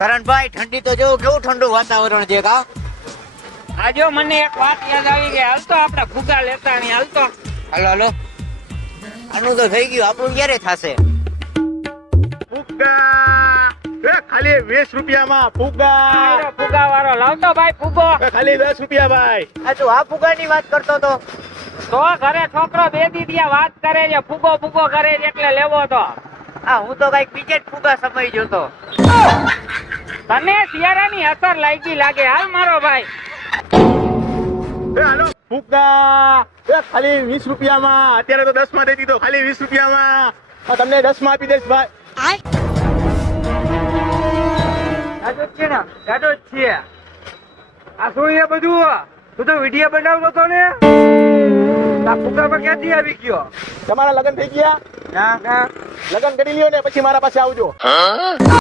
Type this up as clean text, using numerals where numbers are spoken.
કરણભાઈ ઠંડી તો જેવું કેવું ઠંડુ વાતાવરણ છે કા. આજો મને એક વાત યાદ આવી ગઈ. હાલતો આપણે ફુગા લેતા નહીં. હાલતો હાલો હાલો, આનું તો થઈ ગયું, આપણું ક્યારે થશે? ફુગ્ગા એ ખાલી 20 રૂપિયામાં ફુગ્ગા. ફુગા વાળો લાવતો ભાઈ ફુગો. એ ખાલી 10 રૂપિયા ભાઈ. આ તું આ ફુગાની વાત કરતો તો. તો ઘરે છોકરો બે દીદીયા વાત કરે છે, ફુગો ફુગો કરે છે એટલે લેવો તો. આ હું તો કઈક બીજે જ ફુગા સમય જોતો. તને શિયાળાની અસર લાગી લાગે. હાલ મારો ભાઈ. એ હાલો ફુગ્ગા એ ખાલી 20 રૂપિયામાં. અત્યારે તો 10 માં દઈ દીધો, ખાલી 20 રૂપિયામાં. તમને 10 માં આપી દઈશ ભાઈ. ગાડો જ છે ને, ગાડો જ છે. આ શું છે બધું? તું તો વિડીયો બનાવતો હતો ને, આ ફુગામાં ક્યાંથી આવી ગયો? તમારા લગ્ન થઈ ગયા? ના લગ્ન કરી લ્યો ને પછી મારા પાસે આવજો.